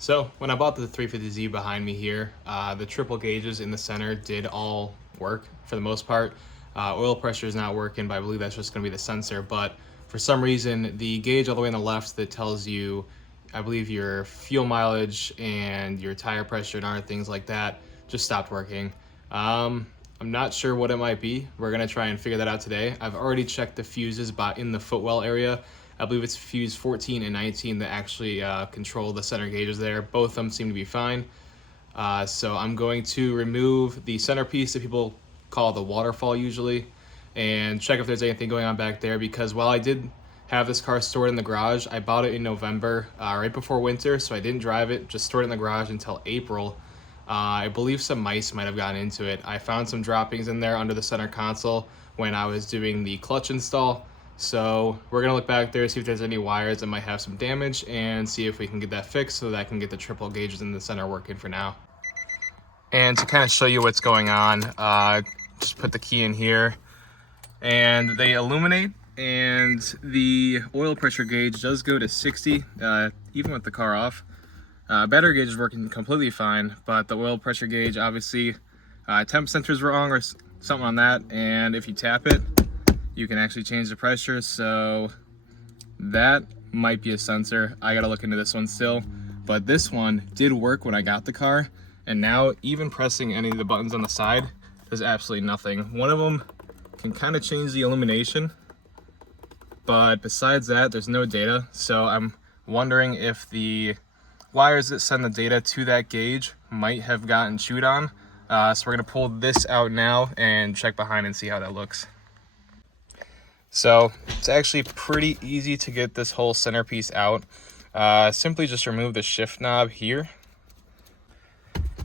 So when I bought the 350Z behind me here, the triple gauges in the center did all work for the most part. Oil pressure is not working, but I believe that's just going to be the sensor. But for some reason, the gauge all the way on the left that tells you, I believe, your fuel mileage and your tire pressure and other things like that just stopped working. I'm not sure what it might be. We're going to try and figure that out today. I've already checked the fuses in the footwell area. I believe it's fuse 14 and 19 that actually control the center gauges there. Both of them seem to be fine. So I'm going to remove the centerpiece that people call the waterfall usually, and check if there's anything going on back there, because while I did have this car stored in the garage, I bought it in November, right before winter, so I didn't drive it, just stored it in the garage until April. I believe some mice might have gotten into it. I found some droppings in there under the center console when I was doing the clutch install. So we're gonna look back there, see if there's any wires that might have some damage, and see if we can get that fixed so that I can get the triple gauges in the center working for now. And to kind of show you what's going on, just put the key in here and they illuminate, and the oil pressure gauge does go to 60, even with the car off. Battery gauge is working completely fine, but the oil pressure gauge, obviously, temp sensor's wrong or something on that, and if you tap it, you can actually change the pressure, so that might be a sensor. I gotta look into this one still, but this one did work when I got the car, and now even pressing any of the buttons on the side does absolutely nothing. One of them can kind of change the illumination, but besides that, there's no data, so I'm wondering if the wires that send the data to that gauge might have gotten chewed on. So we're gonna pull this out now and check behind and see how that looks. So it's actually pretty easy to get this whole centerpiece out. Simply just remove the shift knob here,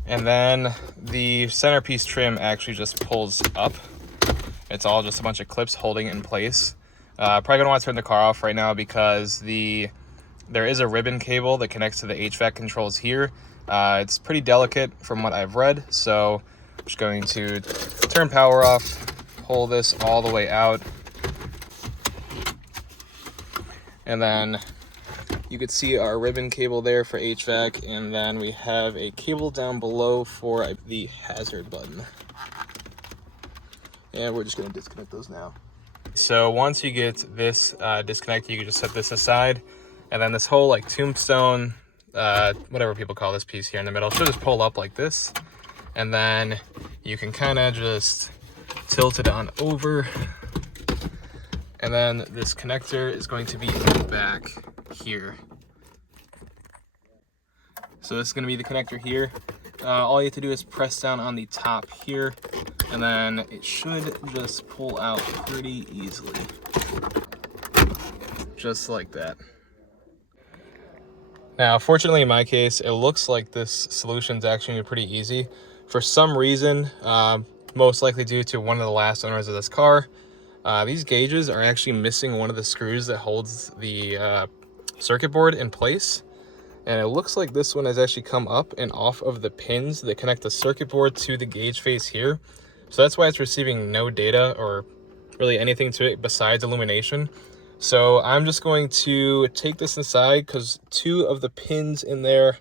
and then the centerpiece trim actually just pulls up. It's all just a bunch of clips holding it in place. Probably gonna want to turn the car off right now because there is a ribbon cable that connects to the HVAC controls here. It's pretty delicate from what I've read, so I'm just going to turn power off, pull this all the way out, and then you could see our ribbon cable there for HVAC, and then we have a cable down below for the hazard button. And we're just going to disconnect those now. So once you get this disconnected, you can just set this aside, and then this whole like tombstone, whatever people call this piece here in the middle, should just pull up like this, and then you can kind of just tilt it on over, and then this connector is going to be in the back here. So this is going to be the connector here. All you have to do is press down on the top here, and then it should just pull out pretty easily. Just like that. Now, fortunately in my case, it looks like this solution is actually pretty easy. For some reason, most likely due to one of the last owners of this car, these gauges are actually missing one of the screws that holds the circuit board in place. And it looks like this one has actually come up and off of the pins that connect the circuit board to the gauge face here. So that's why it's receiving no data or really anything to it besides illumination. So I'm just going to take this inside because two of the pins in there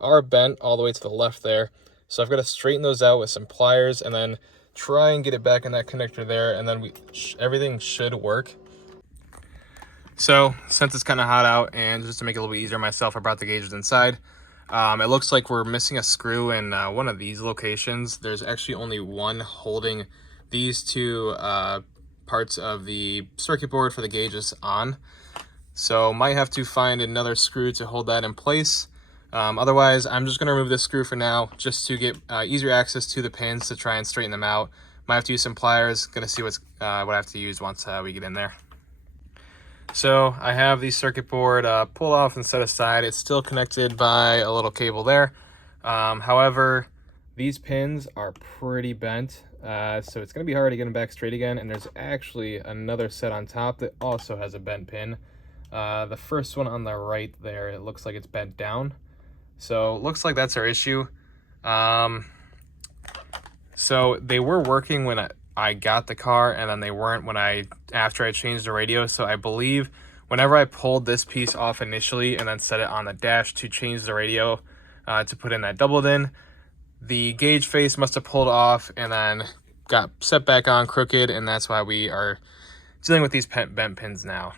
are bent all the way to the left there. So I've got to straighten those out with some pliers and then try and get it back in that connector there, and then everything should work. So since it's kind of hot out, and just to make it a little bit easier myself, I brought the gauges inside. It looks like we're missing a screw in one of these locations. There's actually only one holding these two parts of the circuit board for the gauges on. So might have to find another screw to hold that in place. Otherwise, I'm just going to remove this screw for now, just to get easier access to the pins to try and straighten them out. Might have to use some pliers. Going to see what I have to use once we get in there. So I have the circuit board pulled off and set aside. It's still connected by a little cable there. However, these pins are pretty bent, so it's going to be hard to get them back straight again. And there's actually another set on top that also has a bent pin. The first one on the right there, it looks like it's bent down. So it looks like that's our issue. So they were working when I got the car, and then they weren't after I changed the radio. So I believe Whenever I pulled this piece off initially and then set it on the dash to change the radio to put in that doubled in, the gauge face must have pulled off and then got set back on crooked, and that's why we are dealing with these bent pins now.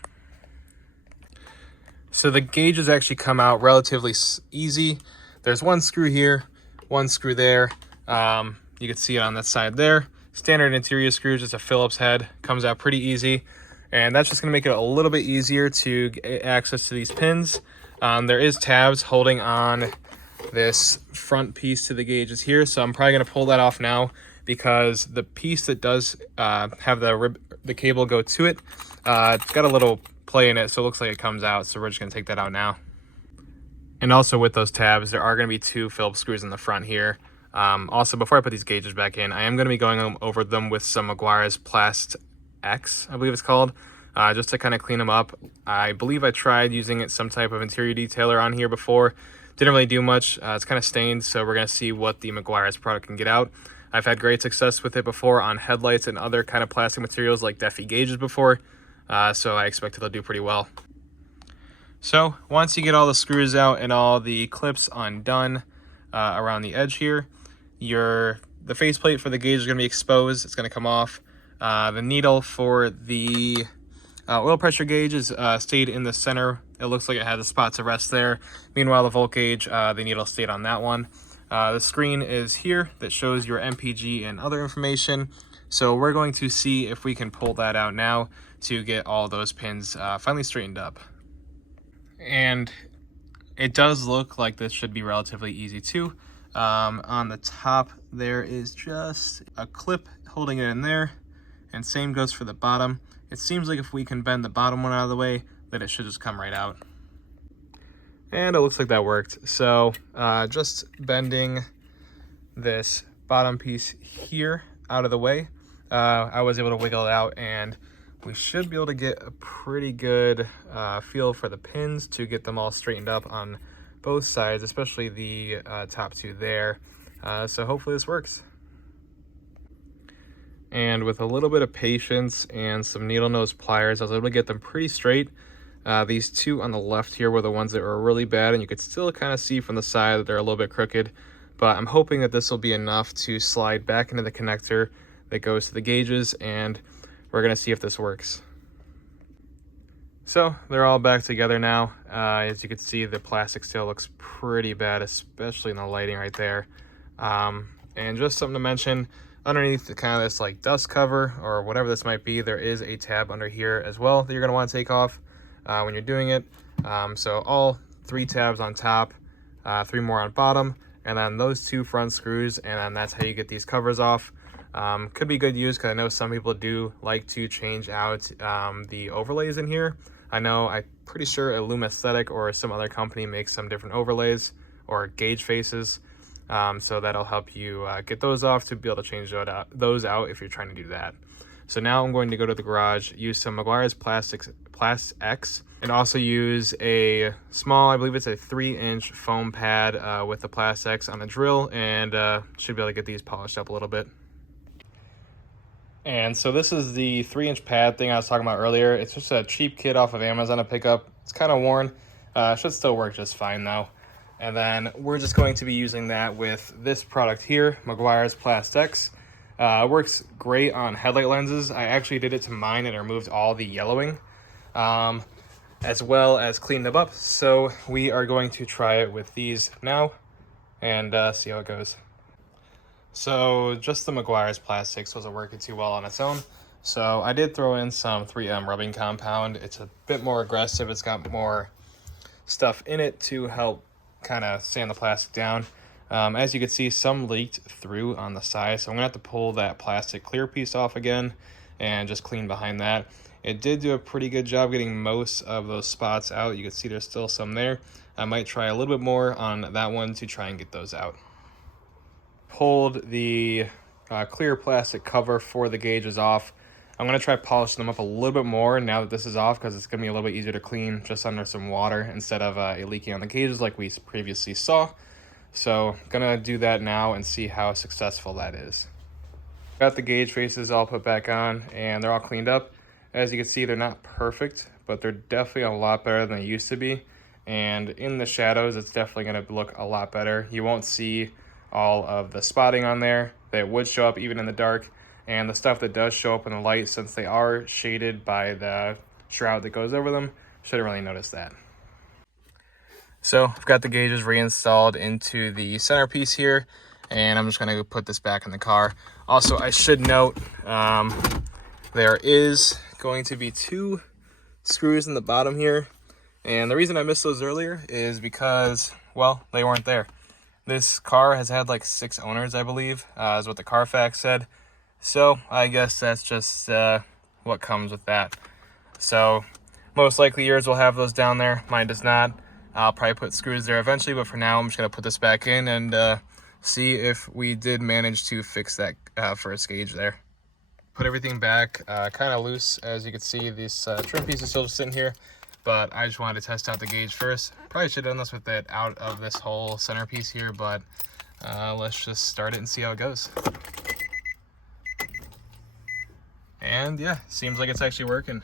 So the gauges actually come out relatively easy. There's one screw here, one screw there. You can see it on that side there. Standard interior screws, just a Phillips head, comes out pretty easy. And that's just gonna make it a little bit easier to get access to these pins. There is tabs holding on this front piece to the gauges here, so I'm probably gonna pull that off now, because the piece that does have the cable go to it, it's got a little play in it, so it looks like it comes out, so we're just gonna take that out now. And also with those tabs, there are gonna be 2 Phillips screws in the front here. Also, before I put these gauges back in, I am gonna be going over them with some Meguiar's Plast X, I believe it's called, just to kind of clean them up. I believe I tried using some type of interior detailer on here before. Didn't really do much. It's kind of stained, so we're going to see what the Meguiar's product can get out. I've had great success with it before on headlights and other kind of plastic materials like Defi gauges before, so I expect it'll do pretty well. So once you get all the screws out and all the clips undone around the edge here, the faceplate for the gauge is going to be exposed. It's going to come off. The needle for the oil pressure gauge is stayed in the center. It looks like it has a spot to rest there. Meanwhile, the volt gauge, the needle stayed on that one. The screen is here that shows your MPG and other information. So we're going to see if we can pull that out now to get all those pins finally straightened up. And it does look like this should be relatively easy too. On the top, there is just a clip holding it in there. And same goes for the bottom. It seems like if we can bend the bottom one out of the way, that it should just come right out. And it looks like that worked. So just bending this bottom piece here out of the way, I was able to wiggle it out, and we should be able to get a pretty good feel for the pins to get them all straightened up on both sides, especially the top 2 there. So hopefully this works. And with a little bit of patience and some needle nose pliers, I was able to get them pretty straight. These 2 on the left here were the ones that were really bad, and you could still kind of see from the side that they're a little bit crooked. But I'm hoping that this will be enough to slide back into the connector that goes to the gauges, and we're gonna see if this works. So they're all back together now. As you can see, the plastic still looks pretty bad, especially in the lighting right there. And just something to mention, underneath the kind of this like dust cover or whatever this might be, there is a tab under here as well that you're going to want to take off when you're doing it. So all 3 tabs on top, 3 more on bottom, and then those 2 front screws, and then that's how you get these covers off. Could be good use, because I know some people do like to change out the overlays in here. I'm pretty sure Illum Aesthetic or some other company makes some different overlays or gauge faces. So that'll help you get those off to be able to change those out if you're trying to do that. So now I'm going to go to the garage, use some Meguiar's Plast X, and also use a small, I believe it's a 3-inch foam pad with the Plast X on the drill, and should be able to get these polished up a little bit. And so this is the 3-inch pad thing I was talking about earlier. It's just a cheap kit off of Amazon to pick up. It's kind of worn. Should still work just fine though. And then we're just going to be using that with this product here, Meguiar's Plast X. It works great on headlight lenses. I actually did it to mine and removed all the yellowing, as well as cleaned them up. So we are going to try it with these now and see how it goes. So just the Meguiar's Plast X wasn't working too well on its own. So I did throw in some 3M rubbing compound. It's a bit more aggressive. It's got more stuff in it to help kind of sand the plastic down. As you can see, some leaked through on the side, so I'm gonna have to pull that plastic clear piece off again and just clean behind that. It did do a pretty good job getting most of those spots out. You can see there's still some there. I might try a little bit more on that one to try and get those out. Pulled the clear plastic cover for the gauges off. I'm gonna try polishing them up a little bit more now that this is off, because it's gonna be a little bit easier to clean just under some water instead of it leaking on the gauges like we previously saw. So gonna do that now and see how successful that is. Got the gauge faces all put back on and they're all cleaned up. As you can see, they're not perfect, but they're definitely a lot better than they used to be. And in the shadows, it's definitely going to look a lot better. You won't see all of the spotting on there that would show up even in the dark. And the stuff that does show up in the light, since they are shaded by the shroud that goes over them, shouldn't really notice that. So I've got the gauges reinstalled into the centerpiece here, and I'm just going to put this back in the car. Also, I should note there is going to be 2 screws in the bottom here, and the reason I missed those earlier is because, well, they weren't there. This car has had like 6 owners, I believe, is what the Carfax said. So I guess that's just what comes with that. So most likely yours will have those down there. Mine does not. I'll probably put screws there eventually, but for now I'm just going to put this back in and see if we did manage to fix that first gauge there. Put everything back kind of loose. As you can see, this trim piece is still just sitting here, but I just wanted to test out the gauge first. Probably should have done this with it out of this whole centerpiece here, but let's just start it and see how it goes. And yeah, seems like it's actually working.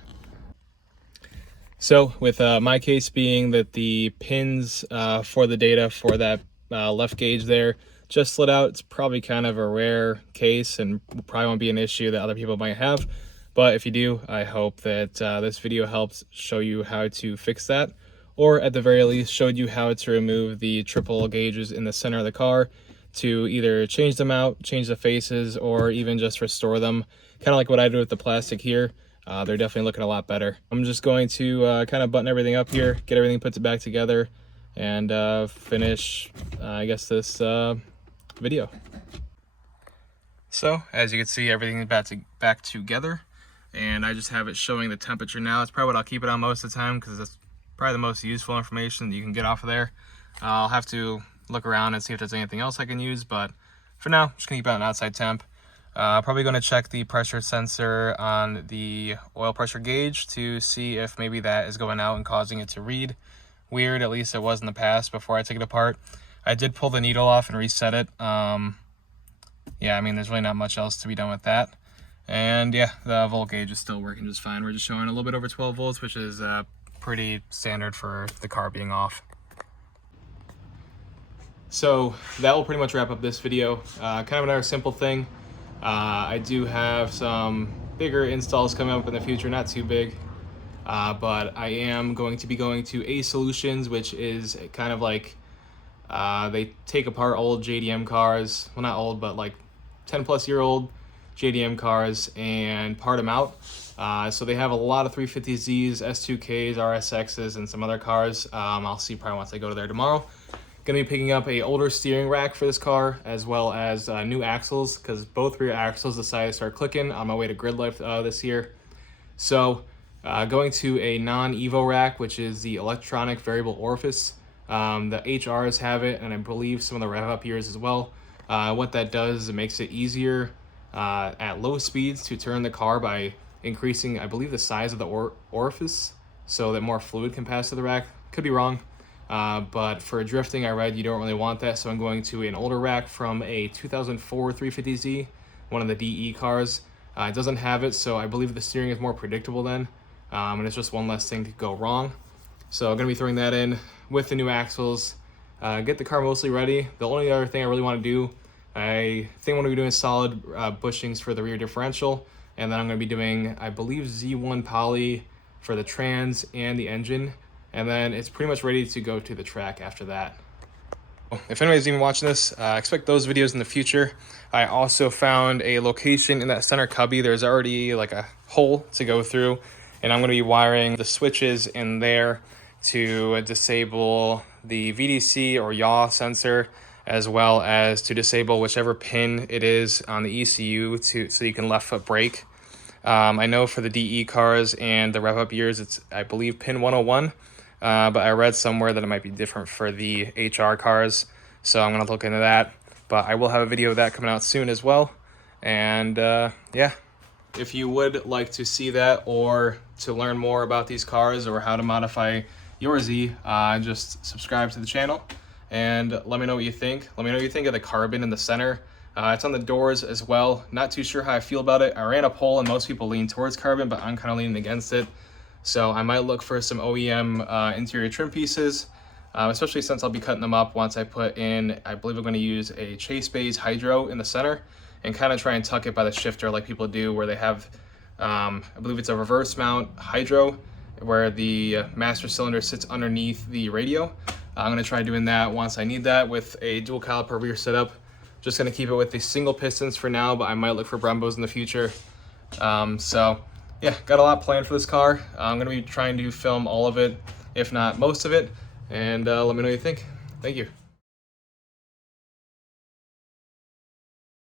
So with my case being that the pins for the data for that left gauge there just slid out, it's probably kind of a rare case and probably won't be an issue that other people might have. But if you do, I hope that this video helps show you how to fix that, or at the very least showed you how to remove the triple gauges in the center of the car to either change them out, change the faces, or even just restore them. Kind of like what I did with the plastic here. They're definitely looking a lot better. I'm just going to kind of button everything up here, get everything put back together, and finish, I guess, this video. So, as you can see, everything is back together, and I just have it showing the temperature now. It's probably what I'll keep it on most of the time, because it's probably the most useful information that you can get off of there. I'll have to look around and see if there's anything else I can use, but for now, I'm just going to keep it on outside temp. Probably going to check the pressure sensor on the oil pressure gauge to see if maybe that is going out and causing it to read weird. At least it was in the past before I took it apart. I did pull the needle off and reset it. Yeah, I mean, there's really not much else to be done with that. And yeah, the volt gauge is still working just fine. We're just showing a little bit over 12 volts, which is pretty standard for the car being off. So that will pretty much wrap up this video. Kind of another simple thing. I do have some bigger installs coming up in the future, not too big, but I am going to be going to A Solutions, which is kind of like they take apart old JDM cars, well, not old, but like 10-plus-year-old JDM cars and part them out. So they have a lot of 350Zs, S2Ks, RSXs, and some other cars. I'll see probably once I go to there tomorrow. Gonna be picking up a older steering rack for this car, as well as new axles, because both rear axles decided to start clicking on my way to Grid Life this year. So going to a non-Evo rack, which is the electronic variable orifice. The HRs have it, and I believe some of the rev up years as well. What that does is it makes it easier at low speeds to turn the car by increasing, I believe, the size of the orifice so that more fluid can pass to the rack. Could be wrong. But for drifting, I read you don't really want that, so I'm going to an older rack from a 2004 350Z, one of the DE cars. It doesn't have it, so I believe the steering is more predictable then, and it's just one less thing to go wrong. So I'm going to be throwing that in with the new axles, get the car mostly ready. The only other thing I really want to do, I think I'm going to be doing solid bushings for the rear differential, and then I'm going to be doing, I believe, Z1 poly for the trans and the engine. And then it's pretty much ready to go to the track after that. If anybody's even watching this, expect those videos in the future. I also found a location in that center cubby. There's already like a hole to go through, and I'm going to be wiring the switches in there to disable the VDC or yaw sensor, as well as to disable whichever pin it is on the ECU so you can left foot brake. I know for the DE cars and the rev up years, it's, I believe, pin 101. But I read somewhere that it might be different for the HR cars, so I'm going to look into that. But I will have a video of that coming out soon as well. And yeah, if you would like to see that or to learn more about these cars or how to modify your Z, just subscribe to the channel and let me know what you think. Let me know what you think of the carbon in the center. It's on the doors as well. Not too sure how I feel about it. I ran a poll and most people lean towards carbon, but I'm kind of leaning against it. So I might look for some OEM interior trim pieces, especially since I'll be cutting them up once I put in, I believe I'm going to use a Chase Bays Hydro in the center and kind of try and tuck it by the shifter like people do, where they have, I believe it's a reverse mount Hydro where the master cylinder sits underneath the radio. I'm going to try doing that once I need that with a dual caliper rear setup. Just going to keep it with the single pistons for now, but I might look for Brembos in the future. So yeah, got a lot planned for this car. I'm going to be trying to film all of it, if not most of it, and let me know what you think. Thank you.